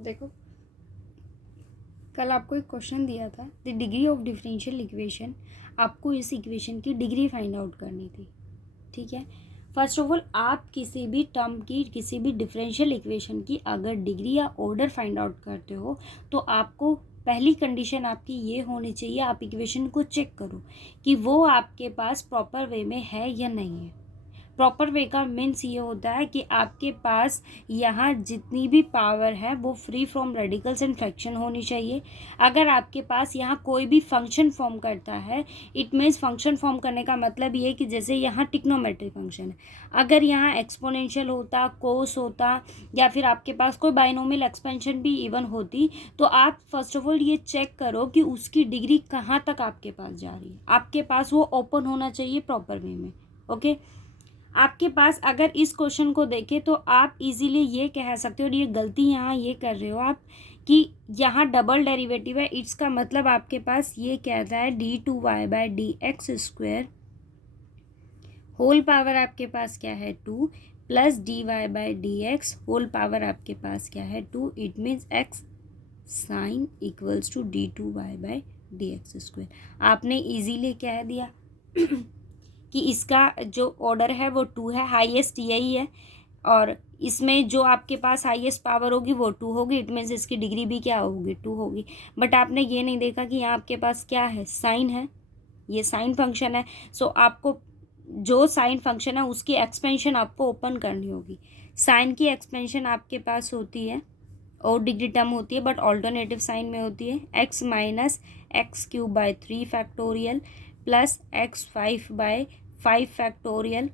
देखो, कल आपको एक क्वेश्चन दिया था, the degree of differential equation. आपको इस इक्वेशन की डिग्री फाइंड आउट करनी थी। ठीक है, फर्स्ट ऑफ ऑल आप किसी भी टर्म की, किसी भी डिफरेंशियल इक्वेशन की अगर डिग्री या ऑर्डर फाइंड आउट करते हो तो आपको पहली कंडीशन आपकी ये होनी चाहिए, आप इक्वेशन को चेक करो कि वो आपके पास प्रॉपर वे में है या नहीं है। प्रॉपर वे का मीन्स ये होता है कि आपके पास यहाँ जितनी भी पावर है वो free from radicals and fraction होनी चाहिए। अगर आपके पास यहाँ कोई भी फंक्शन फॉर्म करता है, इट मीन्स फंक्शन फॉर्म करने का मतलब ये कि जैसे यहाँ टिक्नोमेट्रिक फंक्शन है, अगर यहाँ एक्सपोनेंशियल होता, कोस होता, या फिर आपके पास कोई बाइनोमियल एक्सपेंशन भी इवन होती, तो आप फर्स्ट ऑफ ऑल ये चेक करो कि उसकी डिग्री कहाँ तक आपके पास जा रही है। आपके पास वो ओपन होना चाहिए प्रॉपर वे में। ओके, आपके पास अगर इस क्वेश्चन को देखें तो आप इजीली ये कह सकते हो, और ये गलती यहाँ ये कर रहे हो आप कि यहाँ डबल डेरिवेटिव है। इसका मतलब आपके पास ये कहता है d2y/dx² होल पावर आपके पास क्या है 2 प्लस dy/dx होल पावर आपके पास क्या है 2। It means x sine equals to d2y/dx²। आपने इजीली कह दिया कि इसका जो ऑर्डर है वो 2 है, हाईएस्ट यही है, और इसमें जो आपके पास हाईएस्ट पावर होगी वो 2 होगी। इट मीन्स इसकी डिग्री भी क्या होगी 2 होगी। बट आपने ये नहीं देखा कि यहाँ आपके पास क्या है, साइन है, ये साइन फंक्शन है। सो आपको जो साइन फंक्शन है उसकी एक्सपेंशन आपको ओपन करनी होगी। साइन की एक्सपेंशन आपके पास होती है और डिग्री टर्म होती है, बट ऑल्टरनेटिव साइन में होती है x minus x³ factorial plus x5/5 factorial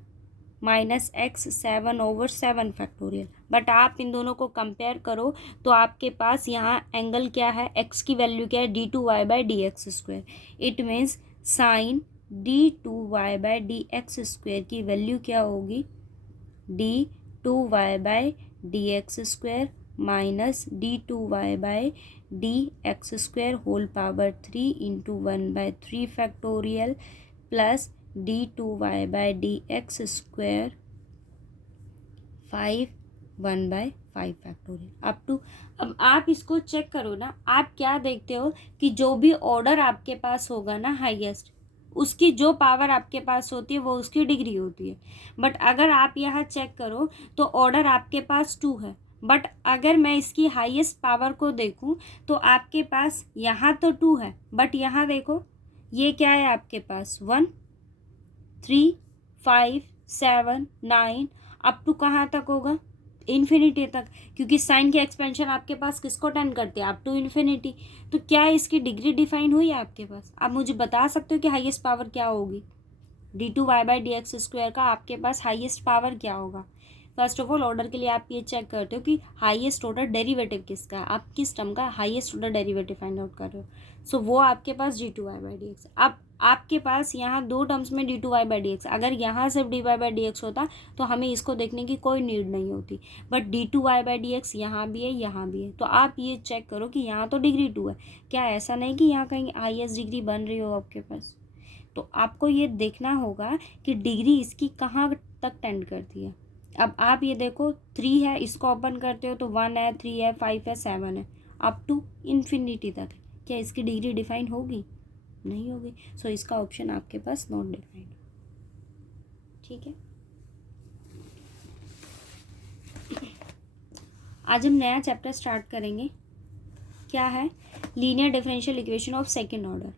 minus x7/7 factorial. But आप इन दोनों को कंपेयर करो तो आपके पास यहाँ एंगल क्या है, x की वैल्यू क्या है d2y/dx²। It means sign d2y/dx² की वैल्यू क्या होगी d2y/dx² minus d2y/dx² whole power 3 into 1/3 factorial plus d2y/dx² 5 1/5 factorial up to. अब आप इसको चेक करो ना, आप क्या देखते हो कि जो भी ऑर्डर आपके पास होगा ना हाईएस्ट, उसकी जो पावर आपके पास होती है वो उसकी डिग्री होती है। बट अगर आप यहाँ चेक करो तो ऑर्डर आपके पास 2 है, बट अगर मैं इसकी हाईएस्ट पावर को देखूं तो आपके पास यहाँ तो 2 है, बट यहाँ देखो ये क्या है आपके पास 1 3 5 7 9 अप टू कहाँ तक होगा, इन्फिनिटी तक, क्योंकि साइन की एक्सपेंशन आपके पास किसको टेंड करती है, अप टू इन्फिनिटी। तो क्या इसकी डिग्री डिफाइन हुई है आपके पास? आप मुझे बता सकते हो कि हाईएस्ट पावर क्या होगी d2y/dx² का, आपके पास हाईएस्ट पावर क्या होगा? फर्स्ट ऑफ ऑल ऑर्डर के लिए आप ये चेक करते हो कि हाईएस्ट ऑर्डर डेरिवेटिव किसका है, आप किस टर्म का highest order derivative find out कर रहे हो। सो वो आपके पास d2y/dx। अब आपके पास यहाँ दो टर्म्स में d2y/dx, अगर यहाँ सिर्फ dy/dx होता तो हमें इसको देखने की कोई नीड नहीं होती, बट d2y/dx यहाँ भी है, यहाँ भी है। तो आप ये चेक करो कि यहाँ तो डिग्री 2 है, क्या ऐसा नहीं कि यहाँ कहीं हाईएस्ट डिग्री बन रही हो आपके पास? तो आपको ये देखना होगा कि डिग्री इसकी कहाँ तक टेंड करती है। अब आप ये देखो 3 है, इसको ओपन करते हो तो 1 है, 3 है, 5 है, 7 है, अप टू इन्फिनिटी तक है। क्या इसकी डिग्री डिफाइन होगी? नहीं होगी। सो इसका ऑप्शन आपके पास नॉट डिफाइंड। ठीक है, आज हम नया चैप्टर स्टार्ट करेंगे। क्या है? Linear differential equation of second order.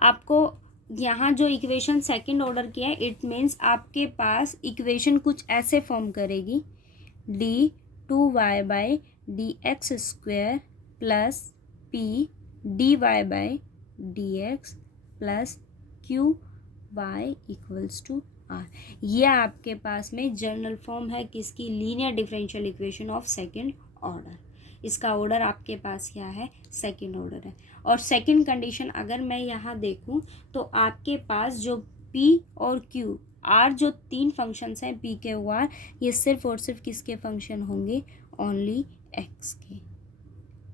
आपको यहाँ जो इक्वेशन सेकंड ऑर्डर की है, इट मीन्स आपके पास इक्वेशन कुछ ऐसे फॉर्म करेगी d2y/dx² plus p dy/dx plus qy equals to r। ये आपके पास में जनरल फॉर्म है किसकी? Linear differential equation of second order. इसका ऑर्डर आपके पास क्या है? सेकंड ऑर्डर है। और सेकंड कंडीशन अगर मैं यहाँ देखूँ तो आपके पास जो p और q r जो 3 फंक्शंस हैं p के r, ये सिर्फ और सिर्फ किसके फंक्शन होंगे? ओनली x के।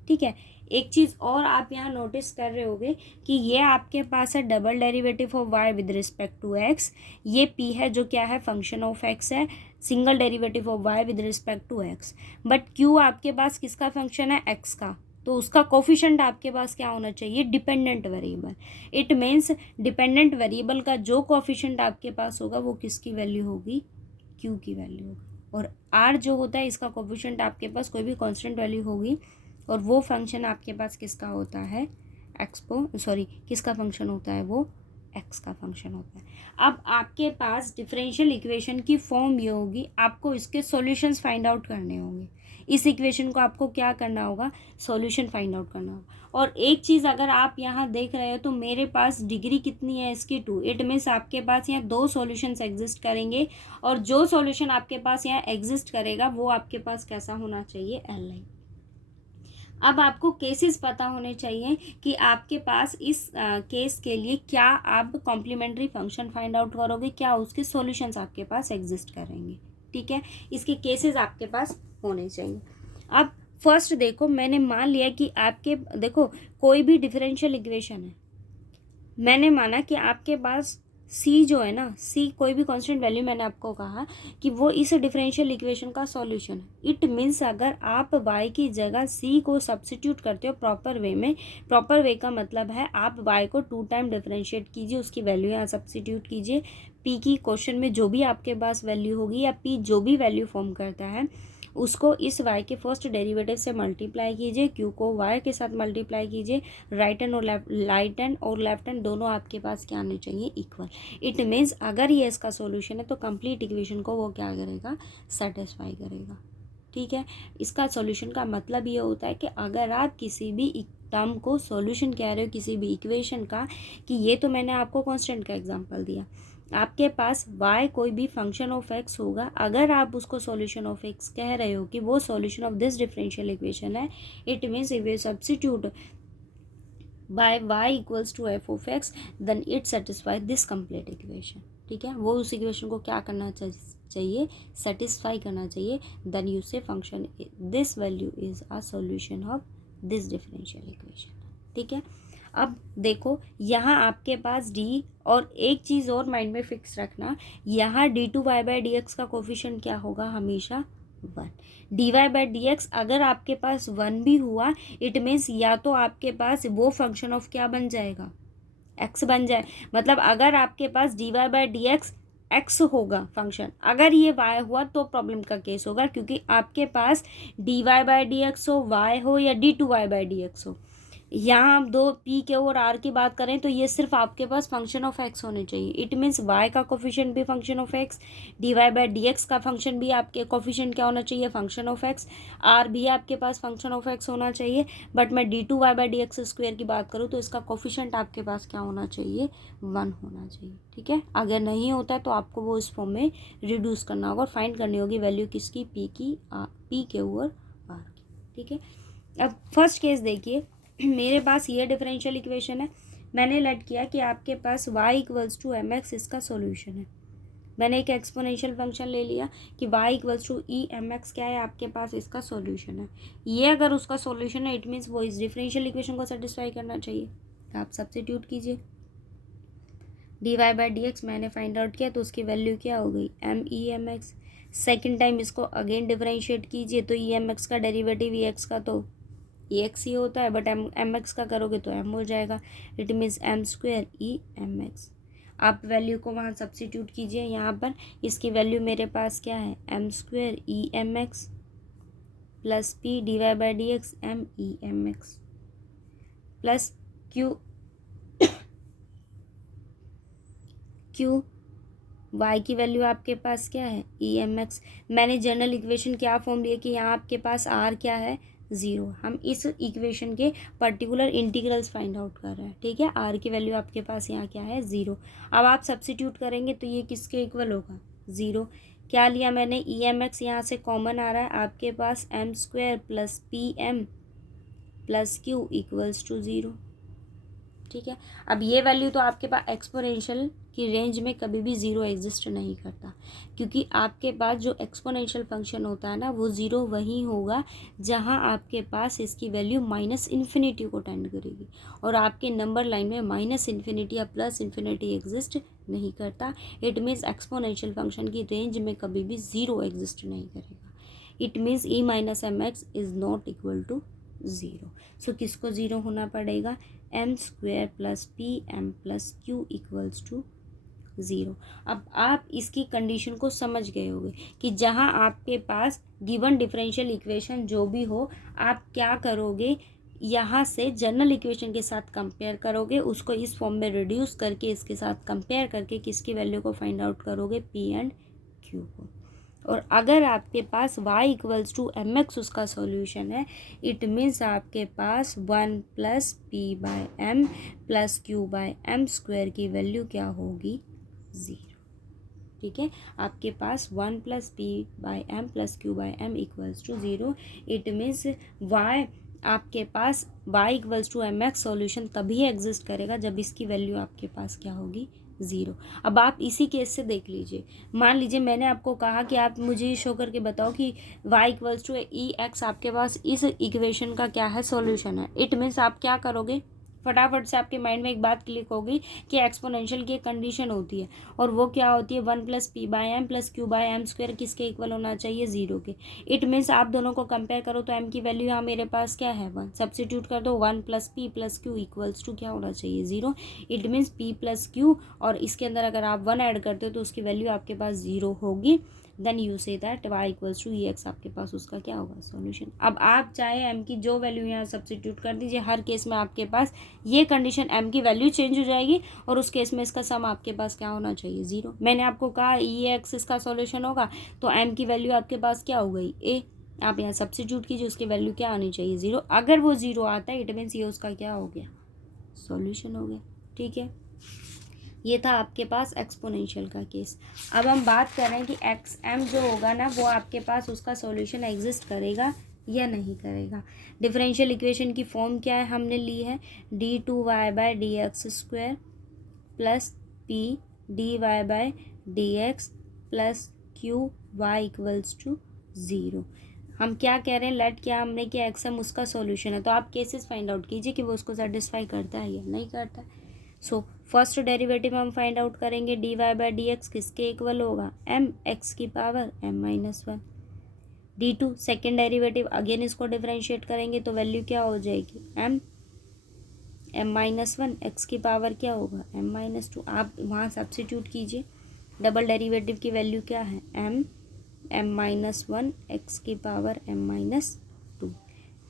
ठीक है। एक चीज़ और आप यहाँ नोटिस कर रहे होगे कि ये आपके पास है double derivative of y with respect to x, ये पी है जो क्या है फंक्शन ऑफ एक्स है, single derivative of y with respect to x. But q आपके पास किसका फंक्शन है, एक्स का, तो उसका कोफिशिएंट आपके पास क्या होना चाहिए, dependent variable. It means dependent variable का जो कोफिशिएंट आपके पास होगा वो किसकी वैल्यू होगी, क्यू की वैल्यू होगी। और आर जो होता है इसका कोफिशिएंट आपके पास कोई भी कांस्टेंट वैल्यू होगी, और वो फंक्शन आपके पास किसका होता है, किसका फंक्शन होता है, वो एक्स का फंक्शन होता है। अब आपके पास डिफरेंशियल इक्वेशन की फॉर्म ये होगी, आपको इसके सॉल्यूशंस फाइंड आउट करने होंगे। इस इक्वेशन को आपको क्या करना होगा, सॉल्यूशन फाइंड आउट करना होगा। और एक चीज़ अगर आप यहाँ देख रहे हो तो मेरे पास डिग्री कितनी है इसकी, 2। इट मीन्स आपके पास यहाँ 2 सॉल्यूशंस एग्जिस्ट करेंगे, और जो सॉल्यूशन आपके पास यहाँ एग्जिस्ट करेगा वो आपके पास कैसा होना चाहिए, एल आई। अब आपको केसेस पता होने चाहिए कि आपके पास इस केस के लिए क्या आप कॉम्प्लीमेंट्री फंक्शन फाइंड आउट करोगे, क्या उसके सॉल्यूशंस आपके पास एग्जिस्ट करेंगे। ठीक है, इसके केसेस आपके पास होने चाहिए। अब फर्स्ट देखो, मैंने मान लिया कि आपके, देखो कोई भी डिफरेंशियल इक्वेशन है, मैंने माना कि आपके पास सी जो है ना, सी कोई भी कांस्टेंट वैल्यू, मैंने आपको कहा कि वो इस डिफरेंशियल इक्वेशन का सॉल्यूशन है। इट मीन्स अगर आप y की जगह सी को सब्स्टिट्यूट करते हो प्रॉपर वे में, प्रॉपर वे का मतलब है आप y को 2 टाइम डिफरेंशिएट कीजिए, उसकी वैल्यू यहाँ सब्स्टिट्यूट कीजिए, p की क्वेश्चन में जो भी आपके पास वैल्यू होगी या p जो भी वैल्यू फॉर्म करता है उसको इस y के फर्स्ट डेरिवेटिव से मल्टीप्लाई कीजिए, q को y के साथ मल्टीप्लाई कीजिए, राइट हैंड और लेफ्ट हैंड दोनों आपके पास क्या आने चाहिए, इक्वल। इट मीन्स अगर ये इसका सॉल्यूशन है तो कंप्लीट इक्वेशन को वो क्या करेगा, सेटिस्फाई करेगा। ठीक है, इसका सॉल्यूशन का मतलब ये होता है कि अगर आप किसी भी टर्म को सॉल्यूशन कह रहे हो किसी भी इक्वेशन का, कि ये तो मैंने आपको कांस्टेंट का एग्जांपल दिया, आपके पास y कोई भी फंक्शन ऑफ x होगा, अगर आप उसको सॉल्यूशन ऑफ x कह रहे हो कि वो solution of this differential equation है, it means if you substitute by y equals to f of x then it satisfy this complete equation. ठीक है, वो उस इक्वेशन को क्या करना चाहिए, सेटिस्फाई करना चाहिए। देन यू से function this value is a solution of this differential equation. ठीक है, अब देखो यहाँ आपके पास d, और एक चीज़ और माइंड में फिक्स रखना, यहाँ d2y/dx का कोफिशिएंट क्या होगा, हमेशा 1। dy/dx अगर आपके पास 1 भी हुआ, इट मीन्स या तो आपके पास वो फंक्शन ऑफ क्या बन जाएगा, x बन जाए। मतलब अगर आपके पास dy/dx x होगा फंक्शन, अगर ये y हुआ तो प्रॉब्लम का केस होगा, क्योंकि आपके पास dy/dx हो, y हो या d2y/dx हो। यहाँ हम दो p के और r की बात करें तो ये सिर्फ आपके पास फंक्शन ऑफ x होने चाहिए। इट मीन्स y का कोफिशिएंट भी फंक्शन ऑफ x, dy/dx का फंक्शन भी आपके कोफिशिएंट क्या होना चाहिए, फंक्शन ऑफ x, r भी आपके पास फंक्शन ऑफ x होना चाहिए। बट मैं d2y/dx स्क्वायर की बात करूँ तो इसका कोफिशिएंट आपके पास क्या होना चाहिए, 1 होना चाहिए। ठीक है, अगर नहीं होता है तो आपको वो इस फॉर्म में रिड्यूस करना होगा और फाइंड करनी होगी वैल्यू किसकी, p के और r की। ठीक है, अब फर्स्ट केस देखिए, मेरे पास ये डिफरेंशियल इक्वेशन है, मैंने लेट किया कि आपके पास y इक्वल्स टू mx इसका सॉल्यूशन है। मैंने एक एक्सपोनेंशियल फंक्शन ले लिया कि y equals to e m x क्या है, आपके पास इसका सॉल्यूशन है। ये अगर उसका सॉल्यूशन है इट मीन्स वो इस डिफरेंशियल इक्वेशन को सेटिस्फाई करना चाहिए। आप सब्स्टिट्यूट कीजिए, dy/dx मैंने फाइंड आउट किया तो उसकी वैल्यू क्या हो गई, m e m x. Second time इसको अगेन डिफरेंशिएट कीजिए तो ई एम एक्स का डेरिवेटिव ई एक्स का तो ई एक्स ही होता है, बट एम एक्स का करोगे तो एम हो जाएगा। It means m square e m x. आप वैल्यू को वहाँ सब्स्टिट्यूट कीजिए, यहाँ पर इसकी वैल्यू मेरे पास क्या है, m square e m x plus p dy/dx m e m x plus q y की वैल्यू आपके पास क्या है, ई एम एक्स। मैंने जनरल इक्वेशन क्या फॉर्म लिया कि यहाँ आपके पास r क्या है, 0। हम इस इक्वेशन के पर्टिकुलर इंटीग्रल्स फाइंड आउट कर रहे हैं। ठीक है, r की वैल्यू आपके पास यहाँ क्या है, 0। अब आप सब्स्टिट्यूट करेंगे तो ये किसके इक्वल होगा, 0। क्या लिया मैंने, ई एम एक्स यहाँ से कॉमन आ रहा है, आपके पास M square plus P M plus Q equals to 0। ठीक है। अब ये वैल्यू तो आपके पास एक्सपोनेंशियल की रेंज में कभी भी ज़ीरो एग्जिस्ट नहीं करता, क्योंकि आपके पास जो एक्सपोनेंशियल फंक्शन होता है ना वो ज़ीरो वहीं होगा जहां आपके पास इसकी वैल्यू माइनस इन्फिनिटी को टेंड करेगी, और आपके नंबर लाइन में माइनस इन्फिनिटी या प्लस इन्फिनिटी एग्जिस्ट नहीं करता। इट मीन्स एक्सपोनेंशियल फंक्शन की रेंज में कभी भी ज़ीरो एग्जिस्ट नहीं करेगा। It means E minus M X is not equal to zero. So किसको ज़ीरो होना पड़ेगा, M square plus P M plus Q equals to zero. अब आप इसकी कंडीशन को समझ गए होंगे कि जहां आपके पास गिवन डिफरेंशियल इक्वेशन जो भी हो, आप क्या करोगे, यहाँ से जनरल इक्वेशन के साथ कंपेयर करोगे, उसको इस फॉर्म में रिड्यूस करके इसके साथ कंपेयर करके किसकी वैल्यू को फाइंड आउट करोगे, पी एंड क्यू को। और अगर आपके पास y equals to m x उसका सॉल्यूशन है, इट मीन्स आपके पास 1 plus p by m plus q by m square की वैल्यू क्या होगी, ज़ीरो। ठीक है, आपके पास 1 plus p by m plus q by m equals to zero. It means y आपके पास y equals to m x solution तभी एग्जिस्ट करेगा जब इसकी वैल्यू आपके पास क्या होगी, ज़ीरो। अब आप इसी केस से देख लीजिए, मान लीजिए मैंने आपको कहा कि आप मुझे शो करके बताओ कि y equals to e x आपके पास इस इक्वेशन का क्या है, सॉल्यूशन है। इट मीन्स आप क्या करोगे, फटाफट से आपके माइंड में एक बात क्लिक होगी कि एक्सपोनेंशियल की एक कंडीशन होती है, और वो क्या होती है, 1 plus p by m plus q by m square किसके इक्वल होना चाहिए, ज़ीरो के। इट मीन्स आप दोनों को कंपेयर करो तो एम की वैल्यू यहाँ मेरे पास क्या है, 1, सब्सिट्यूट कर दो, 1 plus p plus Q equals to क्या होना चाहिए, zero. It means p plus q, और इसके अंदर अगर आप 1 ऐड करते हो तो उसकी वैल्यू आपके पास ज़ीरो होगी। Then you say that y equals to e x आपके पास उसका क्या होगा, सॉल्यूशन। अब आप चाहे m की जो वैल्यू यहाँ सब्सिट्यूट कर दीजिए, हर केस में आपके पास ये कंडीशन m की वैल्यू चेंज हो जाएगी, और उस केस में इसका सम आपके पास क्या होना चाहिए, ज़ीरो। मैंने आपको कहा ई एक्स इसका सॉल्यूशन होगा, तो m की वैल्यू आपके पास क्या हो गई, a। आप यहाँ सब्सिट्यूट कीजिए, उसकी वैल्यू क्या आनी चाहिए, ज़ीरो। अगर वो ज़ीरो आता है इट मीन्स ये उसका क्या हो गया, सॉल्यूशन हो गया। ठीक है, ये था आपके पास एक्सपोनेंशियल का केस। अब हम बात कर रहे हैं कि एक्स एम जो होगा ना वो आपके पास उसका सॉल्यूशन एग्जिस्ट करेगा या नहीं करेगा। डिफरेंशियल इक्वेशन की फॉर्म क्या है, हमने ली है d two y by d x square plus p d y by d x plus Q y equals to zero. हम क्या कह रहे हैं, लेट क्या हमने किया, एक्स एम उसका सॉल्यूशन है, तो आप केसेस फाइंड आउट कीजिए कि वो उसको सेटिस्फाई करता है या नहीं करता है। सो फर्स्ट डेरिवेटिव हम फाइंड आउट करेंगे, d Y by D x किसके इक्वल होगा, एम एक्स की power M minus one. D two second derivative, again इसको डिफरेंशिएट करेंगे तो वैल्यू क्या हो जाएगी, एम माइनस वन, एक्स की पावर क्या होगा, एम माइनस टू। आप वहाँ सब्सिट्यूट कीजिए, डबल डेरिवेटिव की वैल्यू क्या है, एम माइनस वन, एक्स की power M minus two,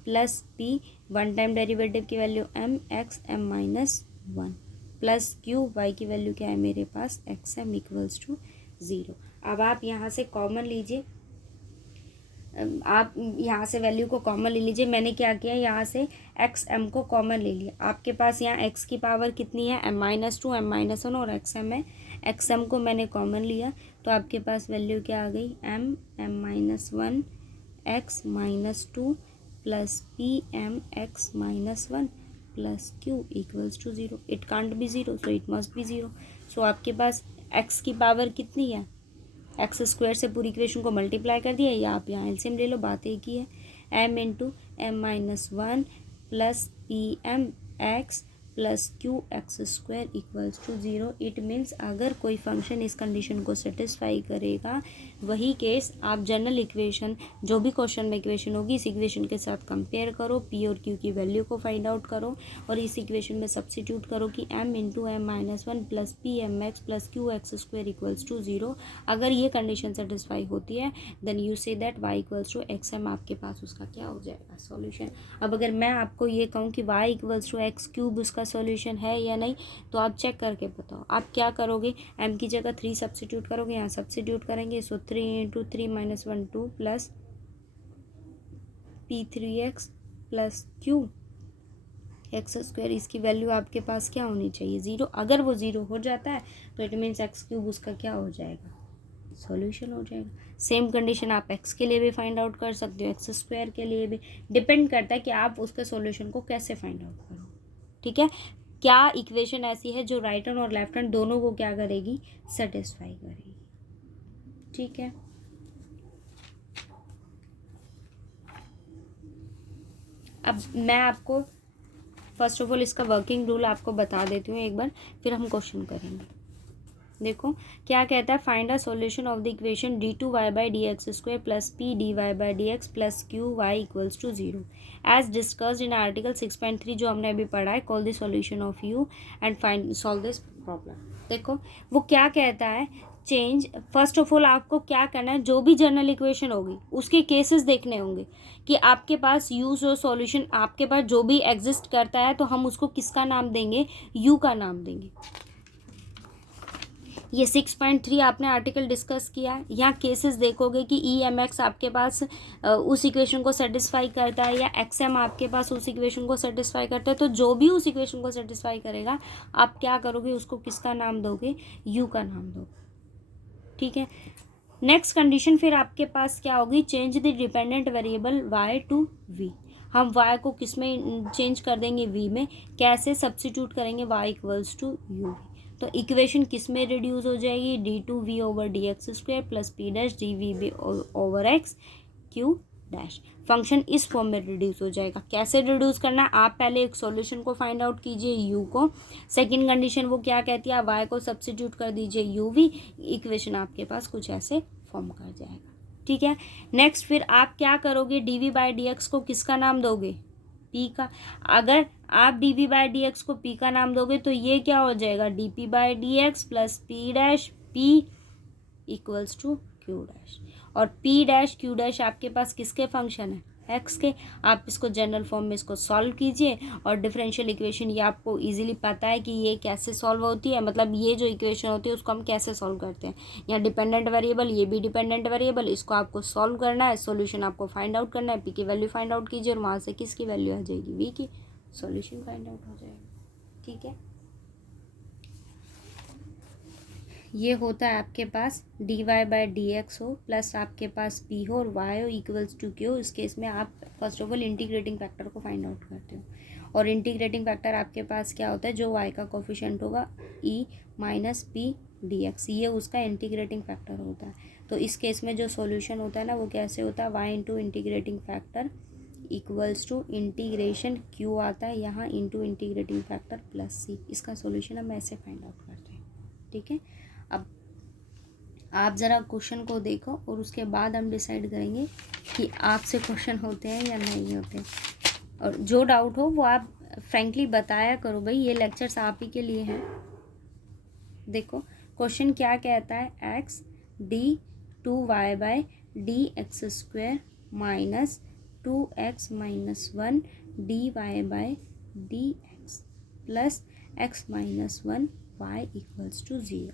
plus P one time derivative की value M X M minus one, plus Q Y की वैल्यू क्या है मेरे पास, X M equals to zero. अब आप यहाँ से कॉमन लीजिए, आप यहाँ से वैल्यू को कॉमन ले लीजिए। मैंने क्या किया, यहाँ से एक्स एम को कॉमन ले लिया। आपके पास यहाँ एक्स की पावर कितनी है, M minus two, m minus one, और एक्स एम है। एक्स एम को मैंने कॉमन लिया तो आपके पास वैल्यू क्या आ गई, M minus one X minus two plus P M X minus one plus Q equals to zero. It can't be zero, so it must be zero. So आपके पास एक्स की पावर कितनी है, एक्स स्क्वायर से पूरी equation को multiply कर दिया, या आप यहाँ एलसीएम ले लो, बात एक ही है। M into m minus one plus P M x plus q x square equals to zero. It means अगर कोई फंक्शन इस कंडीशन को सेटिस्फाई करेगा, वही केस आप जनरल इक्वेशन जो भी क्वेश्चन में इक्वेशन होगी इस इक्वेशन के साथ कंपेयर करो, पी और क्यू की वैल्यू को फाइंड आउट करो, और इस इक्वेशन में सब्सिट्यूट करो कि m into m minus one plus P M x plus q x square equals to zero. अगर ये कंडीशन सेटिस्फाई होती है then you say that y equals to x m, आपके पास उसका क्या हो जाएगा, सॉल्यूशन। अब अगर मैं आपको ये कहूँ कि y equals to x cube उसका सॉल्यूशन है या नहीं, तो आप चेक करके बताओ। आप क्या करोगे, एम की जगह 3 सब्सिट्यूट करोगे, यहाँ सब्सिट्यूट करेंगे, सो 3 into 3 minus one 2 plus P 3x plus q x square, इसकी वैल्यू आपके पास क्या होनी चाहिए, ज़ीरो। अगर वो ज़ीरो हो जाता है तो इट मीन्स एक्स क्यूब उसका क्या हो जाएगा, सॉल्यूशन हो जाएगा। सेम कंडीशन आप एक्स के लिए भी फाइंड आउट कर सकते हो, एक्स स्क्वायर के लिए भी। डिपेंड करता है कि आप उसके सॉल्यूशन को कैसे फाइंड आउट करो। ठीक है, क्या इक्वेशन ऐसी है जो राइट हैंड और लेफ्ट हैंड दोनों को क्या करेगी, सेटिस्फाई करेगी। ठीक है, अब मैं आपको फर्स्ट ऑफ ऑल इसका वर्किंग रूल आपको बता देती हूँ एक बार, फिर हम क्वेश्चन करेंगे। देखो क्या कहता है, find a solution of the equation d2y by D x square plus p d Y by D x plus Q y equals to 0 as discussed in article 6.3 जो हमने अभी पढ़ा है, call the solution of u and find solve this problem. देखो वो क्या कहता है, चेंज, फर्स्ट ऑफ ऑल आपको क्या करना है, जो भी जनरल इक्वेशन होगी उसके केसेस देखने होंगे कि आपके पास यूज और सॉल्यूशन आपके पास जो भी एग्जिस्ट करता है तो हम उसको किसका नाम देंगे, यू का नाम देंगे। ये 6.3 आपने आर्टिकल डिस्कस किया है। यहाँ केसेस देखोगे कि ई एम एक्स आपके पास उस इक्वेशन को सेटिस्फाई करता है या एक्स एम आपके पास उस इक्वेशन को सेटिस्फाई करता है, तो जो भी उस इक्वेशन को सेटिस्फाई करेगा आप क्या करोगे, उसको किसका नाम दोगे, यू का नाम दोगे। ठीक है, नेक्स्ट कंडीशन फिर आपके पास क्या होगी, change the dependent variable y to v। हम y को किस में चेंज कर देंगे, v में। कैसे, सब्सिट्यूट करेंगे y इक्वल्स टू u। तो इक्वेशन किस में रिड्यूस हो जाएगी, d2v over D x square plus p dash d v b over x q dash. Function इस फॉर्म में रिड्यूस हो जाएगा। कैसे रिड्यूस करना है, आप पहले एक सॉल्यूशन को फाइंड आउट कीजिए u को, सेकंड कंडीशन वो क्या कहती है, y को सब्सिट्यूट कर दीजिए uv, इक्वेशन आपके पास कुछ ऐसे फॉर्म कर जाएगा। ठीक है, नेक्स्ट फिर आप क्या करोगे, dv बाई डी एक्स को किसका नाम दोगे, p का। अगर आप dv बाई डी एक्स को p का नाम दोगे तो ये क्या हो जाएगा, dp by D x plus p dash p equals to q dash. और p डैश q डैश आपके पास किसके फंक्शन है, x के। आप इसको जनरल फॉर्म में इसको सॉल्व कीजिए और डिफरेंशियल इक्वेशन ये आपको इजीली पता है कि ये कैसे सॉल्व होती है, मतलब ये जो इक्वेशन होती है उसको हम कैसे सॉल्व करते हैं। यहाँ डिपेंडेंट वेरिएबल, ये भी डिपेंडेंट वेरिएबल, इसको आपको सॉल्व करना है, सॉल्यूशन आपको फाइंड आउट करना है, p की वैल्यू फाइंड आउट कीजिए और वहाँ से किसकी वैल्यू आ जाएगी, v की, सॉल्यूशन फाइंड आउट हो जाएगा। ठीक है, ये होता है आपके पास D Y by D X हो प्लस आपके पास पी हो और वाई हो इक्वल्स टू क्यू। इस केस में आप first of all integrating factor को फाइंड आउट करते हो, और इंटीग्रेटिंग फैक्टर आपके पास क्या होता है, जो वाई का कोफिशिएंट होगा E minus P D x, ये उसका इंटीग्रेटिंग फैक्टर होता है। तो इस केस में जो सॉल्यूशन होता है ना वो कैसे होता है, y into integrating factor equals to integration q आता है यहाँ into integrating factor plus c. इसका सॉल्यूशन हम ऐसे फाइंड आउट करते हैं। ठीक है, अब आप ज़रा क्वेश्चन को देखो और उसके बाद हम डिसाइड करेंगे कि आपसे क्वेश्चन होते हैं या नहीं होते। और जो डाउट हो वो आप फ्रैंकली बताया करो भाई, ये लेक्चर्स आप ही के लिए हैं। देखो क्वेश्चन क्या कहता है, x D two y by D x square minus 2x minus 1 d Y by D x plus x minus 1 y equals to 0।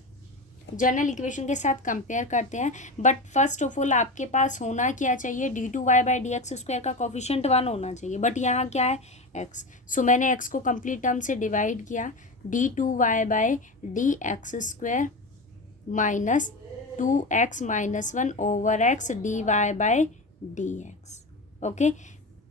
General equation के साथ कंपेयर करते हैं, बट फर्स्ट ऑफ ऑल आपके पास होना क्या चाहिए, d two y by D x square का coefficient 1 होना चाहिए, बट यहाँ क्या है x। सो मैंने x को कंप्लीट टर्म से डिवाइड किया, d two y by D x square minus 2x minus 1 over x d Y by D x, okay,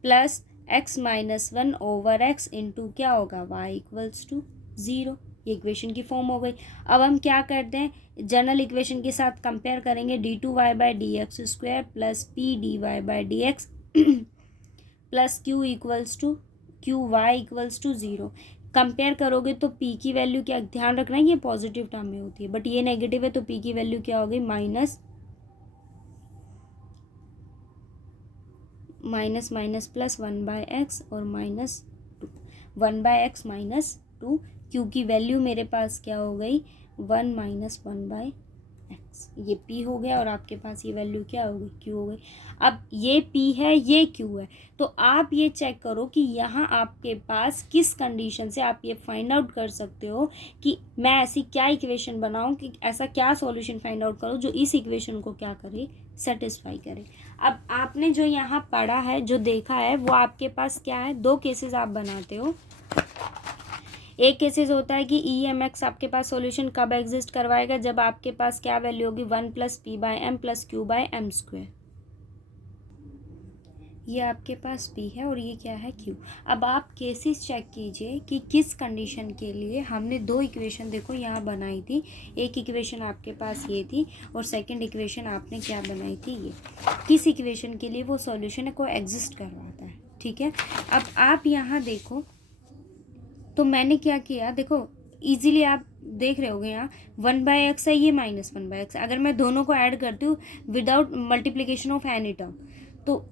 plus x minus 1 over x into क्या होगा y इक्वल्स टू 0। ये equation की form हो गई। अब हम क्या करते हैं, जनरल इक्वेशन के साथ कंपेयर करेंगे, d two y by D x square plus p d Y by D x plus Q equals to q y equals to 0। Compare करोगे तो p की वैल्यू क्या, ध्यान रखना ये पॉजिटिव टर्म में होती है, बट ये नेगेटिव है तो p की वैल्यू क्या होगी, माइनस माइनस प्लस 1/x और माइनस 1/x माइनस 2, क्यू की वैल्यू मेरे पास क्या हो गई 1 माइनस 1/x, ये p हो गया और आपके पास ये वैल्यू क्या हो गई, q हो गई। अब ये p है ये q है, तो आप ये चेक करो कि यहाँ आपके पास किस कंडीशन से आप ये फाइंड आउट कर सकते हो कि मैं ऐसी क्या इक्वेशन बनाऊँ, कि ऐसा क्या सॉल्यूशन फाइंड आउट करो जो इस इक्वेशन को क्या करे, सेटिस्फाई करे। अब आपने जो यहाँ पढ़ा है, जो देखा है, वो आपके पास क्या है, दो केसेस आप बनाते हो। एक केसेस होता है कि ई एम एक्स आपके पास सॉल्यूशन कब एग्जिस्ट करवाएगा, जब आपके पास क्या वैल्यू होगी 1 plus p by m plus q by m square. ये आपके पास P है और ये क्या है Q। अब आप केसेस चेक कीजिए कि किस कंडीशन के लिए हमने दो इक्वेशन देखो यहाँ बनाई थी। एक इक्वेशन आपके पास ये थी और सेकंड इक्वेशन आपने क्या बनाई थी ये। किस इक्वेशन के लिए वो सॉल्यूशन को एग्जिस्ट करवाता है, ठीक है। अब आप यहाँ देखो तो मैंने क्या किया, देखो इजीली आप देख रहे होगे यहाँ 1/x है, ये -1/x। अगर मैं दोनों को ऐड करती हूँ without multiplication of any term तो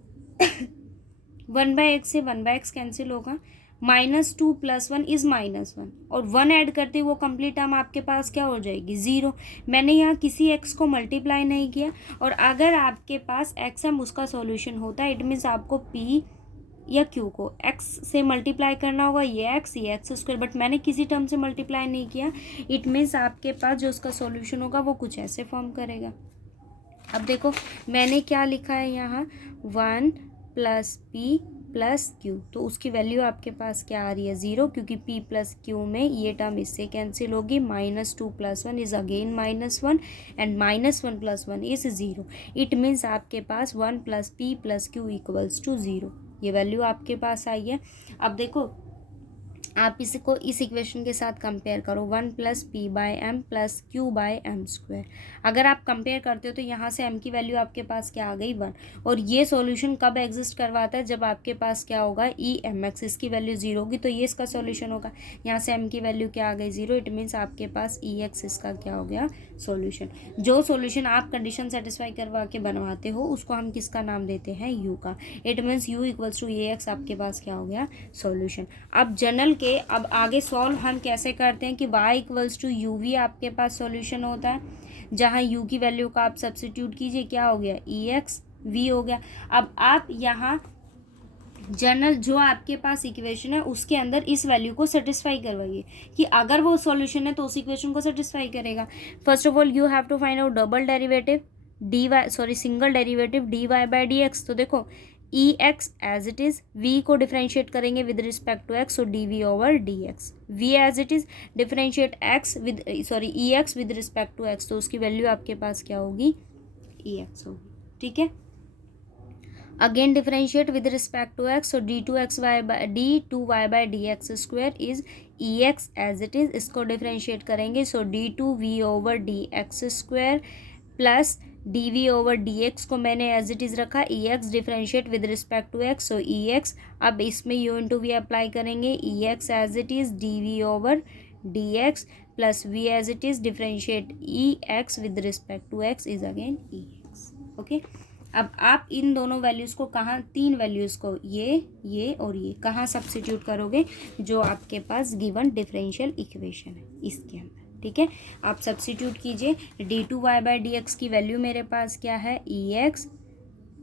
1/x से 1/x कैंसिल होगा, -2 + 1 इज -1 और 1 ऐड करते ही वो कंप्लीट टर्म आपके पास क्या हो जाएगी 0। मैंने यहाँ किसी x को मल्टीप्लाई नहीं किया और अगर आपके पास x है उसका सॉल्यूशन होता है, इट मीन्स आपको p या q को x से मल्टीप्लाई करना होगा, ये x स्क्वायर, बट मैंने किसी टर्म से मल्टीप्लाई नहीं किया। इट मीन्स आपके पास जो उसका सॉल्यूशन होगा वो कुछ ऐसे फॉर्म करेगा। अब देखो मैंने क्या लिखा है यहाँ 1 + p + q, तो उसकी वैल्यू आपके पास क्या आ रही है 0, क्योंकि p + q में ये टर्म इससे कैंसिल होगी। -2 + 1 is again -1 and -1 + 1 is 0। It means आपके पास 1 + p + q = 0। ये वैल्यू आपके पास आई है। अब देखो आप इसको इस इक्वेशन के साथ कंपेयर करो 1 + p/m + q/m²। अगर आप कंपेयर करते हो तो यहाँ से m की वैल्यू आपके पास क्या आ गई 1। और ये सॉल्यूशन कब एग्जिस्ट करवाता है, जब आपके पास क्या होगा mx, इसकी वैल्यू 0 होगी तो ये इसका सॉल्यूशन होगा। यहाँ से m की वैल्यू क्या आ गई 0, इट मीन्स आपके पास ex इसका क्या हो गया सॉल्यूशन। जो सॉल्यूशन आप कंडीशन सेटिस्फाई करवा के बनवाते हो उसको हम किसका नाम देते हैं u का। इट मीन्स u = ax आपके पास क्या हो गया सॉल्यूशन। अब जनरल के अब आगे सॉल्व हम कैसे करते हैं कि y = uv आपके पास सॉल्यूशन होता है, जहाँ u की वैल्यू का आप सब्स्टिट्यूट कीजिए, क्या हो गया ex v हो गया। अब आप यहाँ जनरल जो आपके पास इक्वेशन है उसके अंदर इस वैल्यू को सेटिस्फाई करवाइए कि अगर वो सॉल्यूशन है तो उस इक्वेशन को सेटिस्फाई करेगा। First of all you have to find out single derivative dy/dx। तो देखो ex as it is, v को डिफरेंशिएट करेंगे with respect to x, so dv/dx। v as it is differentiate ex with respect to x, तो उसकी value आपके पास क्या होगी ex होगी, ठीक है। Again differentiate with respect to x, so d2y/dx² is ex as it is. इसको डिफरेंशिएट करेंगे सो d2v/dx² प्लस dv/dx को मैंने एज इट इज़ रखा, ex differentiate with respect to x, so ex। अब इसमें u इंटू वी अप्लाई करेंगे, ex as it is dv/dx plus v as it is differentiate ex with respect to x is again ex, okay. अब आप इन दोनों values को कहाँ, तीन values को ये और ये कहाँ सब्स्टिट्यूट करोगे, जो आपके पास गिवन डिफरेंशियल इक्वेशन है इसके अंदर, ठीक है। आप सब्स्टिट्यूट कीजिए, d2y/dx की वैल्यू मेरे पास क्या है ex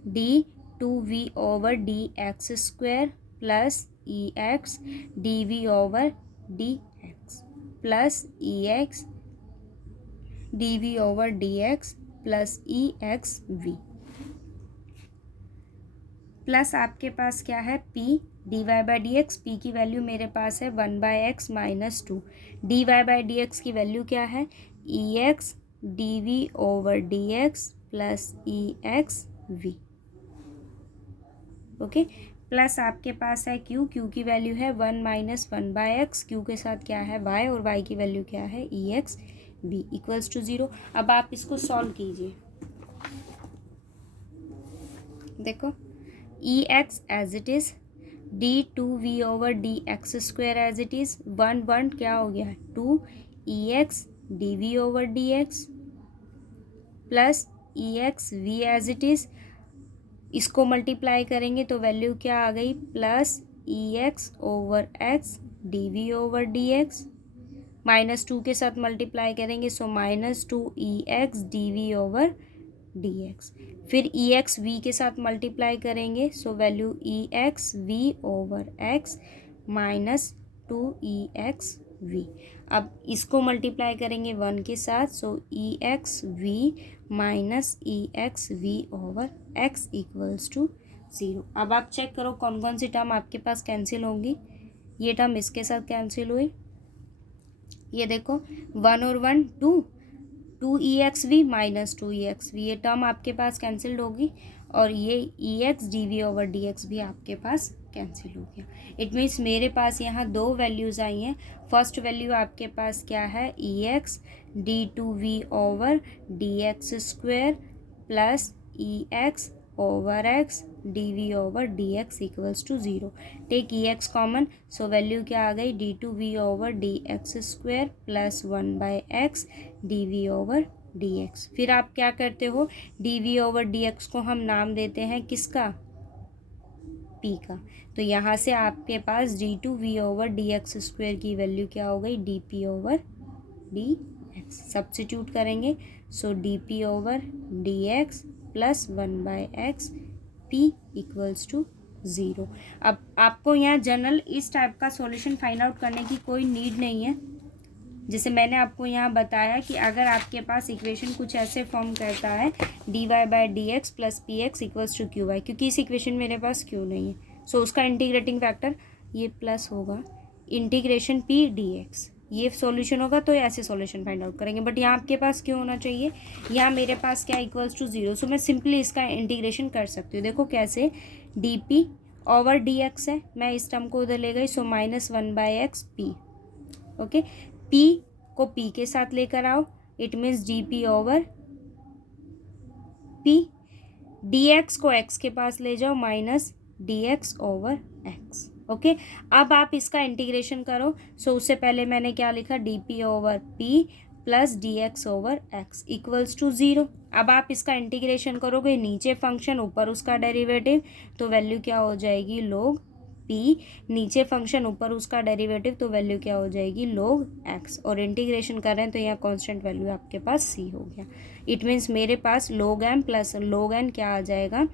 d2v/dx² plus ex dv/dx plus ex dv/dx plus exv plus आपके पास क्या है p dy/dx। p की वैल्यू मेरे पास है 1/x - 2। dy/dx की वैल्यू क्या है ex dv/dx plus exv, okay. Plus आपके पास है q की वैल्यू है 1 - 1/x, q के साथ क्या है y और y की वैल्यू क्या है exv = 0। अब आप इसको सॉल्व कीजिए, देखो ex as it is d2v/dx² as it is 1 क्या हो गया 2 ex dv/dx plus exv as it is, इसको मल्टीप्लाई करेंगे तो वैल्यू क्या आ गई प्लस ex/x dv/dx, -2 के साथ मल्टीप्लाई करेंगे सो -2 ex dv/dx, फिर ex v के साथ मल्टीप्लाई करेंगे so value ex v/x -2 ex v। अब इसको मल्टीप्लाई करेंगे 1 के साथ सो ex v -ex v/x = 0। अब आप चेक करो कौन कौन सी टर्म आपके पास कैंसिल होंगी। ये टर्म इसके साथ कैंसिल हुई, ये देखो 1 और 1 2 2 exv -2 exv, ये टर्म आपके पास कैंसिल्ड होगी। और ये E X D V over D X भी आपके पास कैंसिल हो गया। इट मीन्स मेरे पास यहाँ दो वैल्यूज़ आई हैं। फर्स्ट वैल्यू आपके पास क्या है, ई X D two we over D x square plus E X over x D V over D X equals to 0। Take E X common, so value क्या आ गई, D two we over D x square plus 1/x D V over D X. फिर आप क्या करते हो, D V over D X को हम नाम देते हैं किसका, p का। तो यहाँ से आपके पास d two we over D x square की वैल्यू क्या हो गई, d p over D x. Substitute करेंगे, so d p over D x plus 1/x p equals to 0। अब आपको यहाँ जनरल इस टाइप का सॉल्यूशन फाइंड आउट करने की कोई नीड नहीं है। जैसे मैंने आपको यहाँ बताया कि अगर आपके पास इक्वेशन कुछ ऐसे फॉर्म करता है d Y by D x plus p x equals to q y, क्योंकि इस इक्वेशन में मेरे पास क्यू नहीं है, सो उसका इंटीग्रेटिंग फैक्टर ये प्लस होगा इंटीग्रेशन पी डी एक्स, ये सॉल्यूशन होगा। तो ऐसे सॉल्यूशन फाइंड आउट करेंगे, बट यहाँ आपके पास क्यों होना चाहिए, यहाँ मेरे पास क्या इक्वल्स टू 0, सो मैं सिंपली इसका इंटीग्रेशन कर सकती हूँ। देखो कैसे, D p over D x है, मैं इस टर्म को उधर ले गई, so minus 1/x P. Okay, p को p के साथ लेकर आओ, it means D p over p, dx को x के पास ले जाओ minus dx over x। Okay, अब आप इसका इंटीग्रेशन करो, सो उससे पहले मैंने क्या लिखा, d p over p plus d x over x equals to 0। अब आप इसका इंटीग्रेशन करोगे, नीचे फंक्शन ऊपर उसका डेरिवेटिव, तो वैल्यू क्या हो जाएगी, log p, नीचे फंक्शन ऊपर उसका डेरिवेटिव, तो वैल्यू क्या हो जाएगी, log x। और इंटीग्रेशन कर रहे हैं तो यहाँ कांस्टेंट वैल्यू आपके पास c हो गया। इट मीन्स मेरे पास log m plus log n क्या आ जाएगा,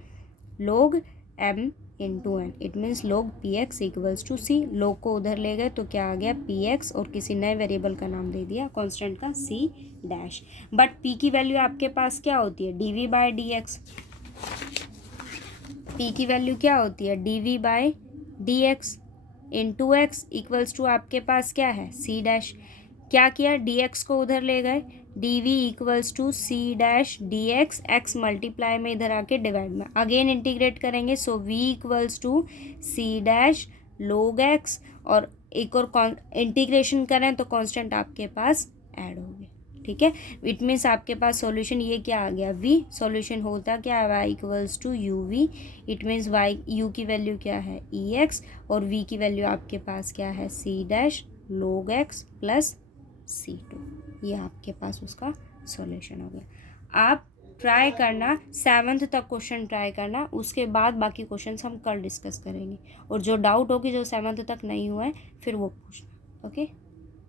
log m into n. It means log px equals to c। log को उधर ले गए तो क्या आ गया, px, और किसी नए वेरिएबल का नाम दे दिया कांस्टेंट का c डैश। बट p की वैल्यू आपके पास क्या होती है, dv बाय dx। p की वैल्यू क्या होती है, dv by dx into x equals to आपके पास क्या है, c डैश। क्या किया, dx को उधर ले गए, dv equals to c dash dx, x multiply में इधर आके डिवाइड में अगेन इंटीग्रेट करेंगे, so v equals to c dash log x, और एक और इंटीग्रेशन करें तो कांस्टेंट आपके पास ऐड हो गया। ठीक है, इट मीन्स आपके पास सॉल्यूशन ये क्या आ गया, v। सॉल्यूशन होता क्या है, y equals to u v. It means y, u की वैल्यू क्या है, ई एक्स, और v की वैल्यू आपके पास क्या है, c dash log x plus c2। ये आपके पास उसका सॉल्यूशन हो गया। आप ट्राई करना, 7th तक क्वेश्चन ट्राई करना, उसके बाद बाकी क्वेश्चंस हम कल डिस्कस करेंगे, और जो डाउट होगी जो 7th तक नहीं हुआ है फिर वो पूछना। ओके।